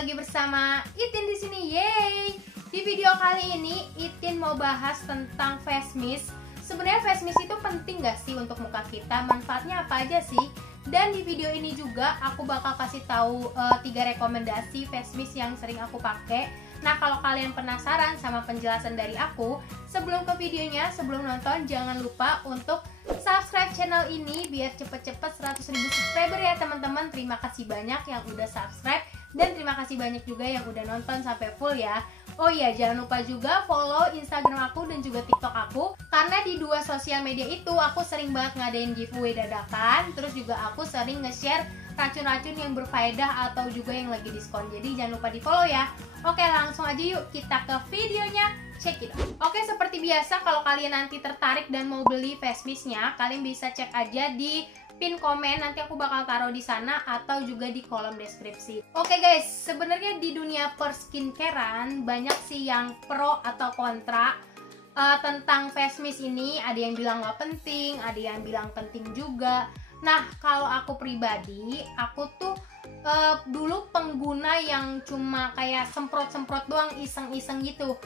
lagi bersama Itin di sini. Yeay. Di video kali ini Itin mau bahas tentang face mist. Sebenarnya face mist itu penting gak sih untuk muka kita? Manfaatnya apa aja sih? Dan di video ini juga aku bakal kasih tahu 3 rekomendasi face mist yang sering aku pakai. Nah, kalau kalian penasaran sama penjelasan dari aku, sebelum ke videonya, sebelum nonton, jangan lupa untuk subscribe channel ini biar cepet-cepet 100.000 subscriber ya teman-teman. Terima kasih banyak yang udah subscribe dan terima kasih banyak juga yang udah nonton sampai full ya. Oh iya, jangan lupa juga follow Instagram aku dan juga TikTok aku, karena di 2 sosial media itu aku sering banget ngadain giveaway dadakan. Terus juga aku sering nge-share racun-racun yang berfaedah atau juga yang lagi diskon. Jadi jangan lupa di follow ya. Oke, langsung aja yuk kita ke videonya. Check it out. Oke, seperti biasa kalau kalian nanti tertarik dan mau beli face mistnya, kalian bisa cek aja di pin komen, nanti aku bakal taruh di sana atau juga di kolom deskripsi. Oke guys, sebenarnya di dunia perskincarean banyak sih yang pro atau kontra tentang face mist ini. Ada yang bilang nggak penting, ada yang bilang penting juga. Nah, kalau aku pribadi, aku tuh dulu pengguna yang cuma kayak semprot-semprot doang, iseng-iseng gitu.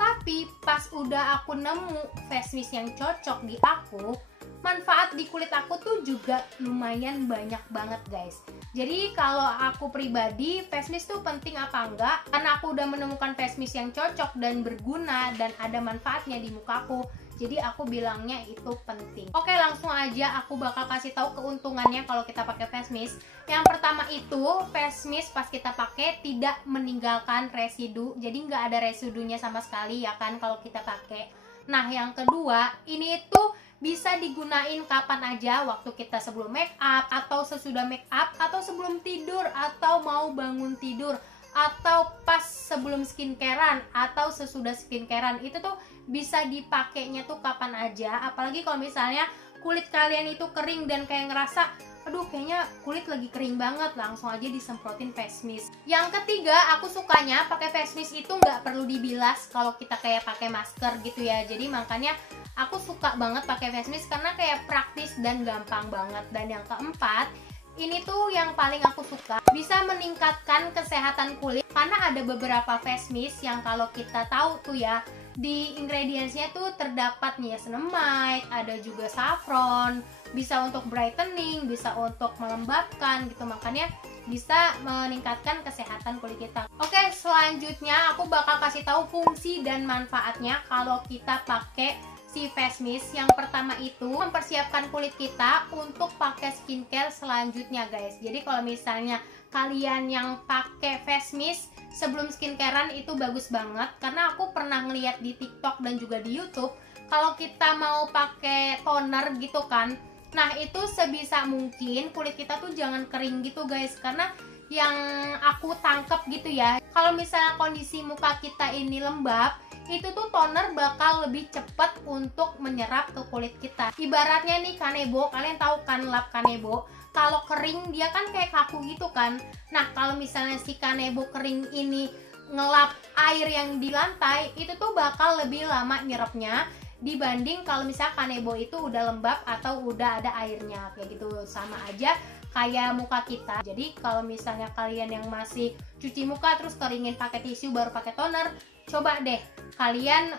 Tapi pas udah aku nemu face mist yang cocok di aku, manfaat di kulit aku tuh juga lumayan banyak banget guys. Jadi kalau aku pribadi, face mist tuh penting apa enggak? Karena aku udah menemukan face mist yang cocok dan berguna dan ada manfaatnya di mukaku, jadi aku bilangnya itu penting. Oke, langsung aja aku bakal kasih tahu keuntungannya kalau kita pakai face mist. Yang pertama itu, face mist pas kita pakai tidak meninggalkan residu. Jadi nggak ada residunya sama sekali ya kan kalau kita pakai. Nah, yang kedua, ini tuh bisa digunain kapan aja, waktu kita sebelum make up atau sesudah make up atau sebelum tidur atau mau bangun tidur atau pas sebelum skincarean atau sesudah skincarean. Itu tuh bisa dipakainya tuh kapan aja. Apalagi kalau misalnya kulit kalian itu kering dan kayak ngerasa aduh kayaknya kulit lagi kering banget, langsung aja disemprotin face mist. Yang ketiga, aku sukanya pakai face mist itu nggak perlu dibilas kalau kita kayak pakai masker gitu ya. Jadi makanya aku suka banget pakai face mist karena kayak praktis dan gampang banget. Dan yang keempat, ini tuh yang paling aku suka, bisa meningkatkan kesehatan kulit. Karena ada beberapa face mist yang kalau kita tahu tuh ya, di ingredientsnya tuh terdapat niacinamide, ada juga saffron, bisa untuk brightening, bisa untuk melembabkan gitu. Makanya bisa meningkatkan kesehatan kulit kita. Oke, selanjutnya aku bakal kasih tahu fungsi dan manfaatnya kalau kita pakai si face mist. Yang pertama itu mempersiapkan kulit kita untuk pakai skincare selanjutnya guys. Jadi kalau misalnya kalian yang pakai face mist sebelum skincarean itu bagus banget, karena aku pernah ngeliat di TikTok dan juga di YouTube kalau kita mau pakai toner gitu kan, nah itu sebisa mungkin kulit kita tuh jangan kering gitu guys. Karena yang aku tangkep gitu ya, kalau misalnya kondisi muka kita ini lembab, itu tuh toner bakal lebih cepat untuk menyerap ke kulit kita. Ibaratnya nih kanebo, kalian tahu kan lap kanebo, kalau kering dia kan kayak kaku gitu kan. Nah, kalau misalnya si kanebo kering ini ngelap air yang di lantai, itu tuh bakal lebih lama nyerapnya dibanding kalau misalnya kanebo itu udah lembab atau udah ada airnya kayak gitu. Sama aja kayak muka kita. Jadi kalau misalnya kalian yang masih cuci muka terus keringin pakai tisu baru pakai toner, coba deh kalian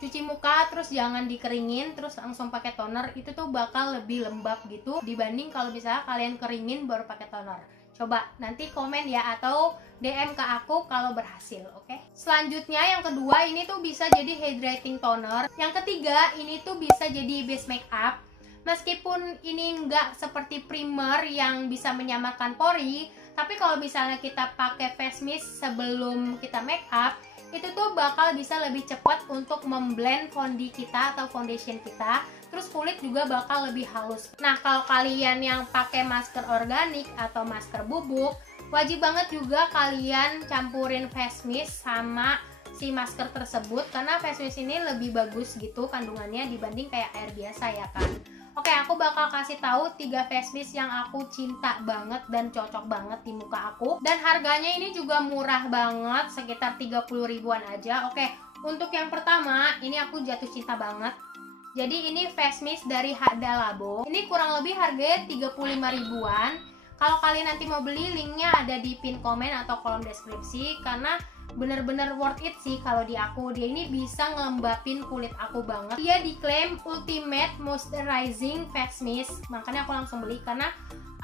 cuci muka terus jangan dikeringin terus langsung pakai toner, itu tuh bakal lebih lembab gitu dibanding kalau misalnya kalian keringin baru pakai toner. Coba nanti komen ya atau DM ke aku kalau berhasil, oke? Selanjutnya yang kedua, ini tuh bisa jadi hydrating toner. Yang ketiga, ini tuh bisa jadi base makeup. Meskipun ini nggak seperti primer yang bisa menyamarkan pori, tapi kalau misalnya kita pakai face mist sebelum kita make up, itu tuh bakal bisa lebih cepat untuk memblend foundation kita atau foundation kita. Terus kulit juga bakal lebih halus. Nah, kalau kalian yang pakai masker organik atau masker bubuk, wajib banget juga kalian campurin face mist sama si masker tersebut, karena face mist ini lebih bagus gitu kandungannya dibanding kayak air biasa ya kan. Oke, aku bakal kasih tahu 3 face mist yang aku cinta banget dan cocok banget di muka aku. Dan harganya ini juga murah banget, sekitar 30 ribuan aja. Oke, untuk yang pertama, ini aku jatuh cinta banget. Jadi ini face mist dari Hada Labo. Ini kurang lebih harganya 35 ribuan. Kalau kalian nanti mau beli, linknya ada di pin komen atau kolom deskripsi, karena bener-bener worth it sih kalau di aku. Dia ini bisa ngelembapin kulit aku banget. Dia diklaim ultimate moisturizing face mist, makanya aku langsung beli karena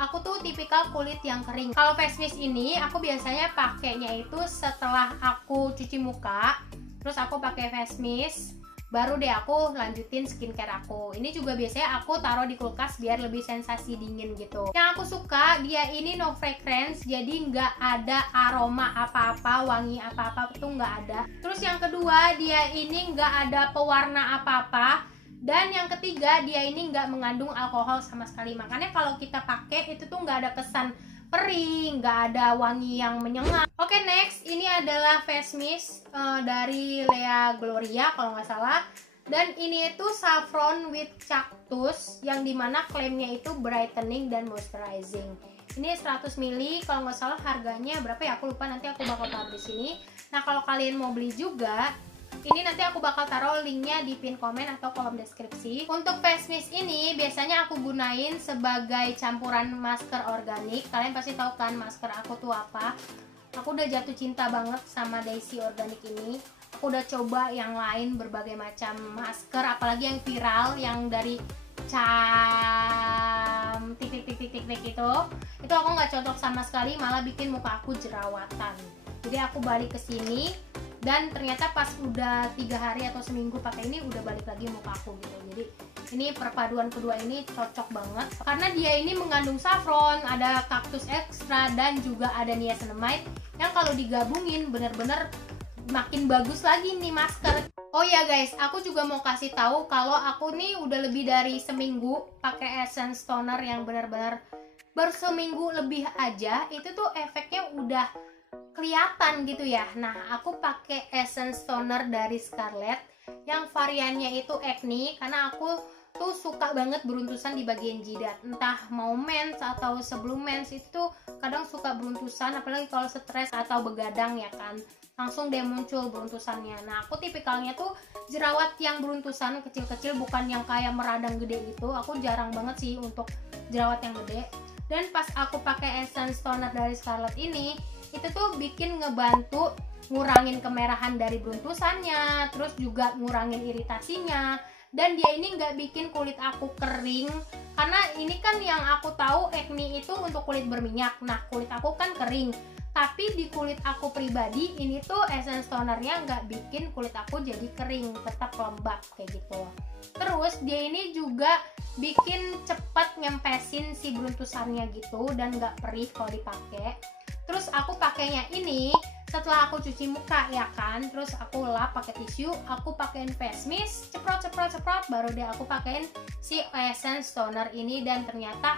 aku tuh tipikal kulit yang kering. Kalau face mist ini aku biasanya pakainya itu setelah aku cuci muka, terus aku pakai face mist, baru deh aku lanjutin skincare aku. Ini juga biasanya aku taruh di kulkas biar lebih sensasi dingin gitu. Yang aku suka, dia ini no fragrance, jadi nggak ada aroma apa-apa, wangi apa-apa tuh nggak ada. Terus yang kedua, dia ini nggak ada pewarna apa-apa. Dan yang ketiga, dia ini nggak mengandung alkohol sama sekali. Makanya kalau kita pakai itu tuh nggak ada kesan perih, nggak ada wangi yang menyengat. Oke, next ini adalah face mist dari Lea Gloria kalau nggak salah. Dan ini itu saffron with cactus, yang dimana klaimnya itu brightening dan moisturizing. Ini 100 ml kalau nggak salah, harganya berapa ya aku lupa, nanti aku bakal taruh di sini. Nah kalau kalian mau beli juga, ini nanti aku bakal taruh linknya di pin komen atau kolom deskripsi. Untuk face mist ini biasanya aku gunain sebagai campuran masker organik. Kalian pasti tahu kan masker aku tuh apa. Aku udah jatuh cinta banget sama Daisy Organic ini. Aku udah coba yang lain, berbagai macam masker, apalagi yang viral, yang dari titik itu aku nggak cocok sama sekali, malah bikin muka aku jerawatan. Jadi aku balik ke sini, dan ternyata pas udah 3 hari atau seminggu pakai ini udah balik lagi muka aku gitu. Jadi ini perpaduan kedua ini cocok banget karena dia ini mengandung saffron, ada kaktus ekstra, dan juga ada niacinamide yang kalau digabungin bener-bener makin bagus lagi nih masker. Oh ya guys, aku juga mau kasih tahu kalau aku nih udah lebih dari seminggu pakai essence toner yang benar-benar baru seminggu lebih aja itu tuh efeknya udah kelihatan gitu ya. Nah, aku pakai essence toner dari Scarlett yang variannya itu acne, karena aku tuh suka banget beruntusan di bagian jidat, entah mau mens atau sebelum mens itu tuh kadang suka beruntusan, apalagi kalau stres atau begadang ya kan, langsung deh muncul beruntusannya. Nah, aku tipikalnya tuh jerawat yang beruntusan kecil-kecil, bukan yang kayak meradang gede itu. Aku jarang banget sih untuk jerawat yang gede. Dan pas aku pakai essence toner dari Scarlett ini, itu tuh bikin ngebantu ngurangin kemerahan dari beruntusannya, terus juga ngurangin iritasinya, dan dia ini nggak bikin kulit aku kering, karena ini kan yang aku tahu acne itu untuk kulit berminyak. Nah, kulit aku kan kering, tapi di kulit aku pribadi ini tuh essence tonernya nggak bikin kulit aku jadi kering, tetap lembab kayak gitu. Terus dia ini juga bikin cepat ngempesin si beruntusannya gitu, dan nggak perih kalau dipakai. Terus aku pakainya ini setelah aku cuci muka ya kan, terus aku lap pakai tisu, aku pakein face mist, ceprot, baru deh aku pakein si essence toner ini, dan ternyata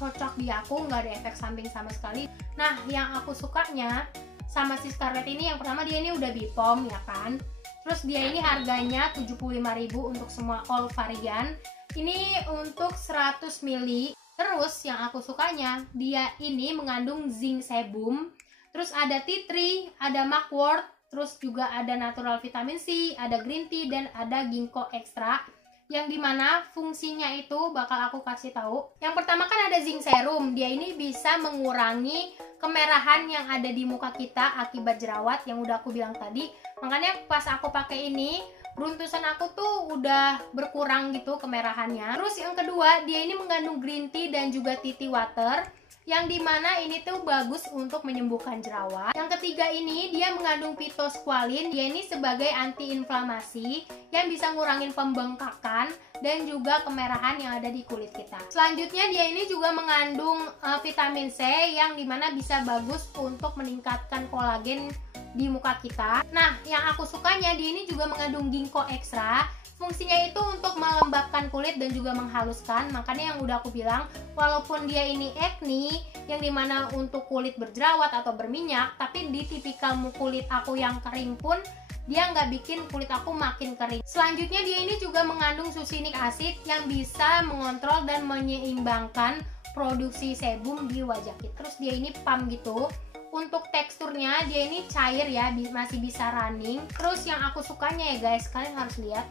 cocok di aku, nggak ada efek samping sama sekali. Nah, yang aku sukanya sama si Scarlett ini, yang pertama dia ini udah Bipom ya kan, terus dia ini harganya 75.000 untuk semua all varian, ini untuk 100 ml. Terus yang aku sukanya, dia ini mengandung zinc sebum, terus ada tea tree, ada mugwort, terus juga ada natural vitamin C, ada green tea, dan ada ginkgo extra, yang dimana fungsinya itu bakal aku kasih tahu. Yang pertama kan ada zinc serum, dia ini bisa mengurangi kemerahan yang ada di muka kita akibat jerawat yang udah aku bilang tadi. Makanya pas aku pakai ini, beruntusan aku tuh udah berkurang gitu kemerahannya. Terus yang kedua, dia ini mengandung green tea dan juga tea tree water, yang dimana ini tuh bagus untuk menyembuhkan jerawat. Yang ketiga ini dia mengandung phytosqualene, dia ini sebagai anti-inflamasi yang bisa ngurangin pembengkakan dan juga kemerahan yang ada di kulit kita. Selanjutnya dia ini juga mengandung vitamin C, yang dimana bisa bagus untuk meningkatkan kolagen di muka kita. Nah, yang aku sukanya dia ini juga mengandung ginkgo extra. Fungsinya itu untuk melembabkan kulit dan juga menghaluskan. Makanya yang udah aku bilang, walaupun dia ini acne, yang dimana untuk kulit berjerawat atau berminyak, tapi di tipikal kulit aku yang kering pun dia nggak bikin kulit aku makin kering. Selanjutnya dia ini juga mengandung succinic acid yang bisa mengontrol dan menyeimbangkan produksi sebum di wajah kita. Terus dia ini pump gitu. Untuk teksturnya dia ini cair ya, masih bisa running. Terus yang aku sukanya ya guys, kalian harus lihat,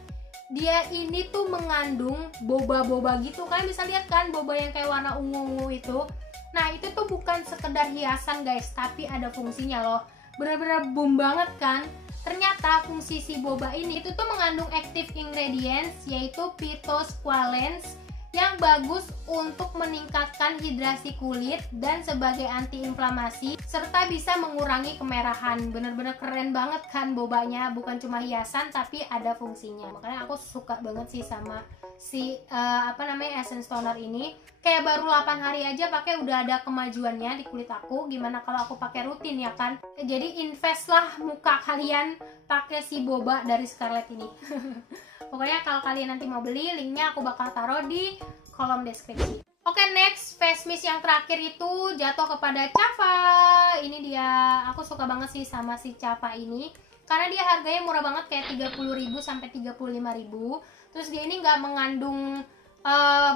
dia ini tuh mengandung boba-boba gitu. Kalian bisa lihat kan boba yang kayak warna ungu-ungu itu. Nah itu tuh bukan sekedar hiasan guys, tapi ada fungsinya loh. Bener-bener boom banget kan. Ternyata fungsi si boba ini itu tuh mengandung active ingredients yaitu phytosqualane yang bagus untuk meningkatkan hidrasi kulit dan sebagai antiinflamasi serta bisa mengurangi kemerahan. Bener-bener keren banget kan bobanya, bukan cuma hiasan tapi ada fungsinya. Makanya aku suka banget sih sama si essence toner ini. Kayak baru 8 hari aja pakai udah ada kemajuannya di kulit aku. Gimana kalau aku pakai rutin ya kan? Jadi invest lah muka kalian pakai si boba dari Scarlett ini. Pokoknya kalau kalian nanti mau beli, linknya aku bakal taruh di kolom deskripsi. Oke, next face mist yang terakhir itu jatuh kepada Cava. Ini dia, aku suka banget sih sama si Cava ini karena dia harganya murah banget, kayak 30.000 sampai 35.000. Terus dia ini nggak mengandung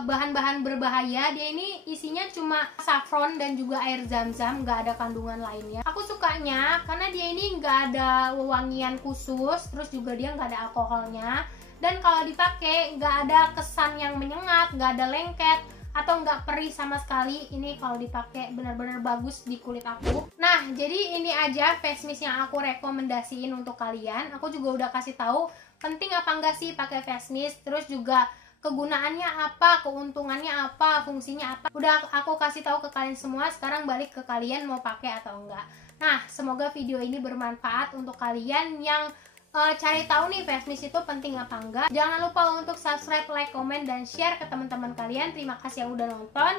bahan-bahan berbahaya. Dia ini isinya cuma saffron dan juga air zam-zam, nggak ada kandungan lainnya. Aku sukanya karena dia ini nggak ada wewangian khusus, terus juga dia nggak ada alkoholnya. Dan kalau dipakai nggak ada kesan yang menyengat, nggak ada lengket atau nggak perih sama sekali. Ini kalau dipakai benar-benar bagus di kulit aku. Nah, jadi ini aja face mist yang aku rekomendasiin untuk kalian. Aku juga udah kasih tahu penting apa enggak sih pakai face mist, terus juga kegunaannya apa, keuntungannya apa, fungsinya apa. Udah aku kasih tahu ke kalian semua. Sekarang balik ke kalian mau pakai atau enggak. Nah, semoga video ini bermanfaat untuk kalian yang cari tahu nih face mist itu penting apa enggak. Jangan lupa untuk subscribe, like, komen, dan share ke teman-teman kalian. Terima kasih yang udah nonton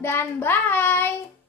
dan bye.